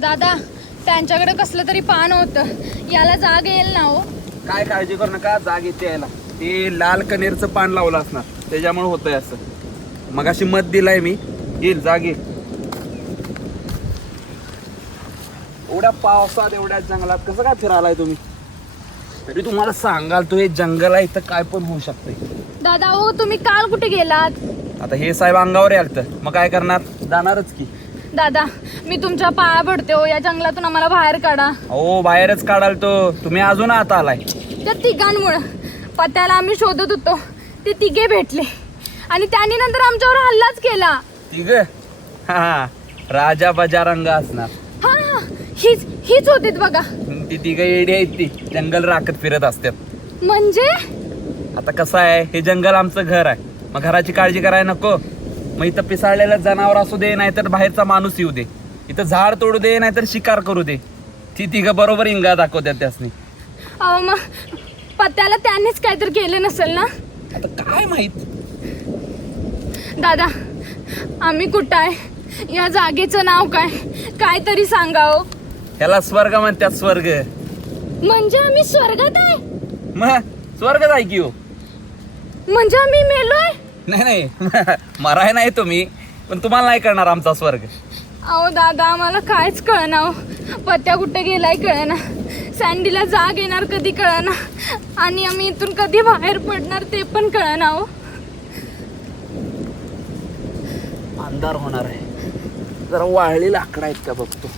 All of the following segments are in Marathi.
दादा त्यांच्याकडे कसलं तरी पान होतं, याला जाग येईल ना हो? काय काळजी करू नका, जाग येते यायला. ते लाल कनेरचं पान लावलं असणार, त्याच्यामुळे होतंय असं. मगाशी मत दिलाय मी, येईल जाग येईल. एवढ्या पावसात एवढ्या जंगलात कसं काय फिरायलाय तुम्ही? तरी तुम्हाला सांगाल तो हे जंगल आहे, इथं काय पण होऊ शकतंय. दादा हो, तुम्ही काल कुठे गेलात? आता हे साहेब अंगावर याल तर मग काय करणार, जाणारच की. दादा मी तुमच्या पाया पडते हो, या जंगलातून आम्हाला बाहेर काढा. हो बाहेरच काढाल तो, तुम्ही अजून आता आलाय. त्या तिघांमुळं पत्त्याला आम्ही शोधत होतो, ते तिघे भेटले आणि त्यांनी नंतर आमच्यावर हल्लाच केला. तिघ? हा, राजा बजारंग असणार. हा हीच होतीत बघा. ती तिघ येडी आहेत, ती जंगल राखत फिरत असतात. म्हणजे आता कसं आहे, हे जंगल आमचं घर आहे, मग घराची काळजी करायला नको. मग इथं पिसाळलेलं जनावर असू दे, नाहीतर बाहेरचा माणूस येऊ दे, इथं झाड तोडू दे नाहीतर शिकार करू दे, ती तिघं बरोबर इंगा दाखवतात त्यासनी. अहो मग पत्त्याला त्यांनीच काहीतरी केलं नसेल ना? आता काय माहित. दादा आम्ही कुठं आहे, या जागेचं नाव काय, काय तरी सांगा हो. ह्याला स्वर्ग म्हणतात, स्वर्ग. म्हणजे आम्ही स्वर्गात आहे? मग स्वर्गच आहे की हो. म्हणजे आम्ही मेलोय? नाही मराय नाही तुम्ही, पण तुम्हाला नाही करणार आमचा स्वर्ग. अहो दादा आम्हाला कायच कळना हो, पत्त्या कुठे गेलाय कळना, सँडीला जाग येणार कधी कळना, आणि आम्ही इथून कधी बाहेर पडणार ते पण कळना हो. अंधार होणार आहे, जरा वाळली लाकडं आहेत का बघतो.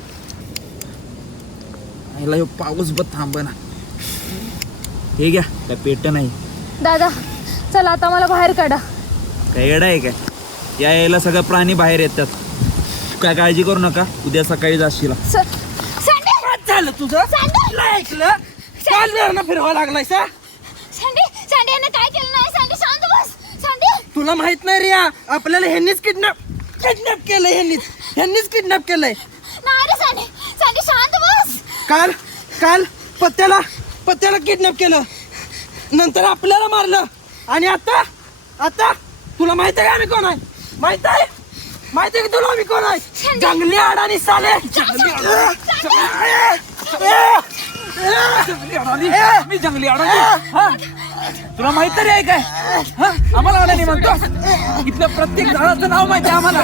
ह्याला ह्यो पाऊस बघ थांब ना. हे घ्या, काय पेट नाही. दादा चला आता मला बाहेर काढा. काय येडा आहे काय, यायला सगळं प्राणी बाहेर येतात. काय काळजी करू नका, उद्या सकाळी जाशील. झालं तुझं ऐकलं, काल वेळा फिरवा लागलाय सा. सँडी काय केलं नाही, सँडी शांत बस. सँडी तुला माहित नाही रिया, आपल्याला ह्यांनीच किडनॅप केलंय, ह्यांनीच किडनॅप केलंय. नाही रे सँडी शांत बस. काल पत्त्याला किडनॅप केलं, नंतर आपल्याला मारलं, आणि आता तुला माहित आहे आम्ही कोण आहे? माहित आहे की तुला आम्ही कोण आहे? जंगली अडाणी साले. मी जंगली अडाणी? तुला माहित तरी आहे काय? आम्हाला अडाणी म्हणतो? इथलं प्रत्येक झाडाचं नाव माहिती आहे आम्हाला,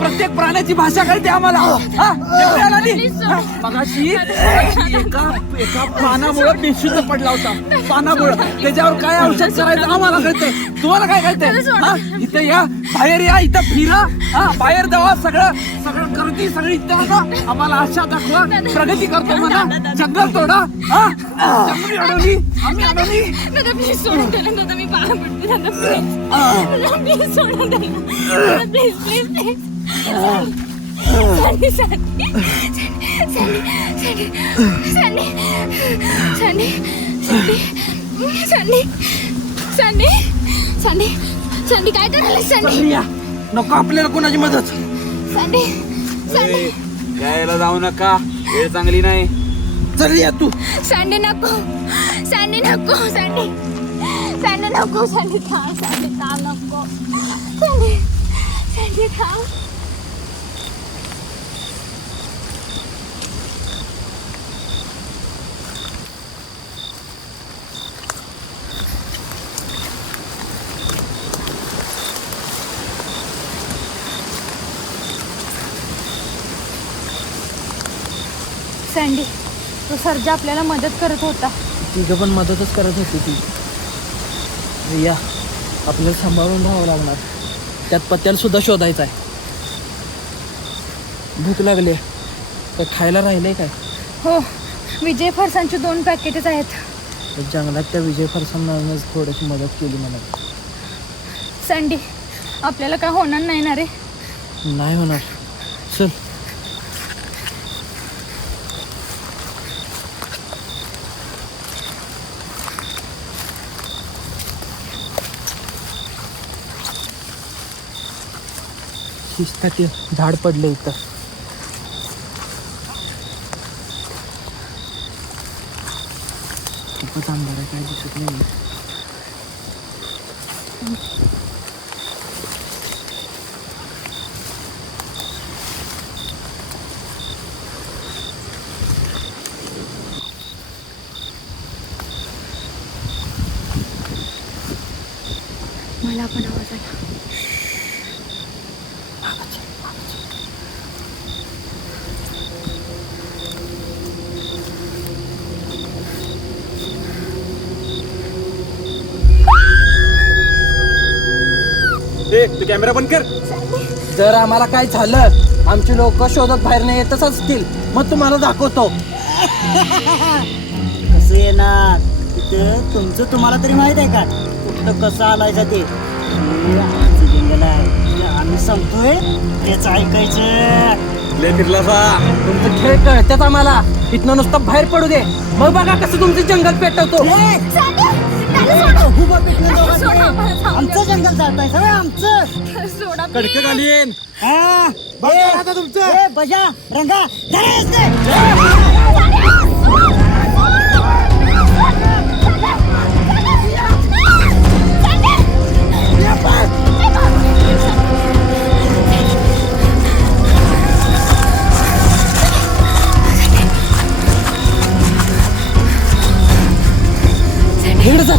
प्रत्येक प्राण्याची भाषा कळते आम्हाला. जंगली अडाणी? मगाशी एका पानामुळे बेशुद्ध पडला होता, पानामुळे. त्याच्यावर काय औषध करायचं आम्हाला कळतंय, तुम्हाला काय कळतंय? इथं या, बाहेर या, इथं फिरा, बाहेर जावा, सगळं करती सगळी इथं बघा, आम्हाला आशा दाखवा, प्रगती करतो म्हणा. जंगल तोडा, जंगली अडवली, आम्ही अडवली. दादा प्लीज सोडून द्या ना, दादा मी पाया पडते, दादा प्लीज सोडून द्या ना, प्लीज सँडी काय करायला? सँडी नको आपल्याला कोणाची मदत. सँडी यायला जाऊ नका, वेळ चांगली नाही. चल या तू. सँडी नको सँडी नको सँडी नको सँडी थांब नको सँडी थांब. सँडी तो सर्जा आपल्याला मदत करत होता. तिघं पण मदतच करत होती ती. रिया आपल्याला सांभाळून राहावं लागणार, त्यात पत्त्याला सुद्धा शोधायचं आहे. भूक लागली, तर खायला राहिलंय काय? हो, विजय फरसांची 2 पॅकेटच आहेत. जंगलात त्या विजय फरसांना थोडीशी मदत केली मला. सँडी आपल्याला काय होणार नाही ना रे? नाही होणार, चल. शिस्तात झाड पडले इथं. खूपच अंधार आहे, काय दिसत नाही. आला पण आवाज आला. तू कॅमेरा बंद कर. जर आम्हाला काय झालं, आमची लोक शोधत बाहेर नाही येतच असतील, मग तुम्हाला दाखवतो. कसं येणार तिथं तुमचं तुम्हाला तरी माहित आहे का कुठं कसं आलायचं ते हे आमचं जंगल आहे ते आम्ही सांगतोय तेच ऐकायचं. लय फिरलासा. तुमचं खेळ कळतात आम्हाला. इथनं नुसतं बाहेर पडू दे, मग बघा कसं तुमचं जंगल पेटवतो. उभं पेटलं दोघांकडे. सोडा, आम्हाला जाऊ आमचं जंगल जाताय सगळं आमचं. द्या. सोडा कडकं घालीन. हा आता तुमचं. ए, बजा रंगा धरेच ते. इकडे चल.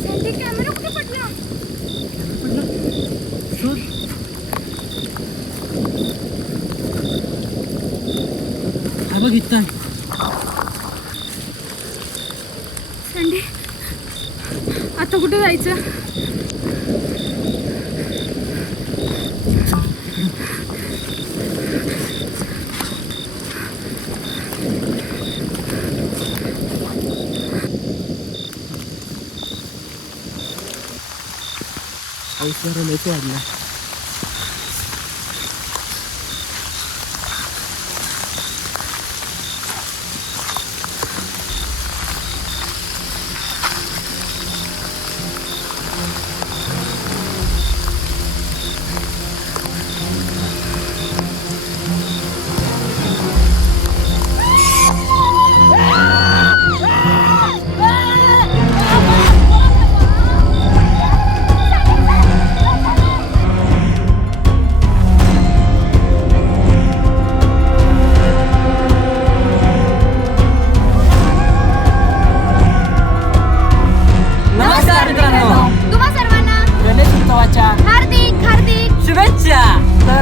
सँडी, कॅमेरा कुठे पडला? बघितलं. सँडी, आता कुठे जायचं? वाढला.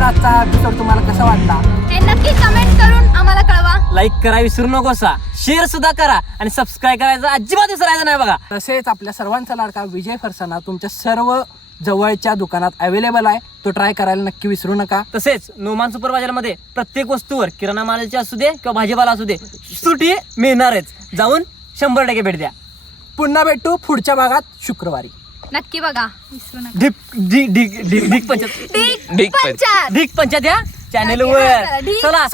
आजचा एपिसोड तुम्हाला कसा वाटला हे नक्की कमेंट करून आम्हाला कळवा. लाईक करा विसरू नकोसा, शेअर सुद्धा करा आणि सबस्क्राईब करायचं अजिबात विसरायचं नाही बघा. तसेच आपल्या सर्वांचा लाडका विजय फरसाना तुमच्या सर्व जवळच्या दुकानात अवेलेबल आहे. तो ट्राय करायला नक्की विसरू नका. तसेच नोमान सुपर बाजारमध्ये प्रत्येक वस्तूवर किराणा मालाची असू दे किंवा भाजीपाला असू दे सुटी मिळणारच. जाऊन 100% भेट द्या. पुन्हा भेटू पुढच्या भागात शुक्रवारी. नक्की बघा, विसरू नका. ढिक पंचायत ढिक पंचायत. ढिक पंचायत या चॅनेलवर ढिक. चला.